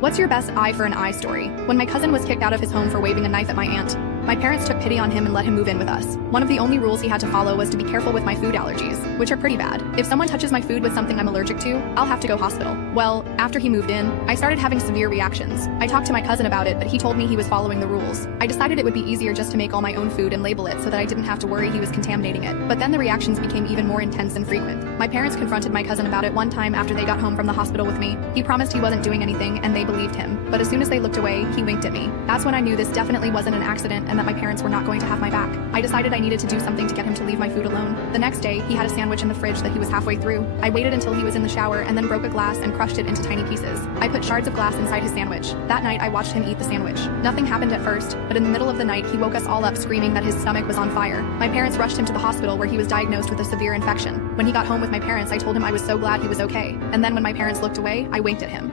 What's your best eye for an eye story? When my cousin was kicked out of his home for waving a knife at my aunt, my parents took pity on him and let him move in with us. One of the only rules he had to follow was to be careful with my food allergies, which are pretty bad. If someone touches my food with something I'm allergic to, I'll have to go hospital. Well, after he moved in, I started having severe reactions. I talked to my cousin about it, but he told me he was following the rules. I decided it would be easier just to make all my own food and label it so that I didn't have to worry he was contaminating it. But then the reactions became even more intense and frequent. My parents confronted my cousin about it one time after they got home from the hospital with me. He promised he wasn't doing anything and they believed him. But as soon as they looked away, he winked at me. That's when I knew this definitely wasn't an accident and that my parents were not going to have my back. I decided I needed to do something to get him to leave my food alone. The next day, he had a sandwich in the fridge that he was halfway through. I waited until he was in the shower and then broke a glass and crushed it into tiny pieces. I put shards of glass inside his sandwich. That night, I watched him eat the sandwich. Nothing happened at first, but in the middle of the night, he woke us all up screaming that his stomach was on fire. My parents rushed him to the hospital where he was diagnosed with a severe infection. When he got home with my parents, I told him I was so glad he was okay. And then when my parents looked away, I winked at him.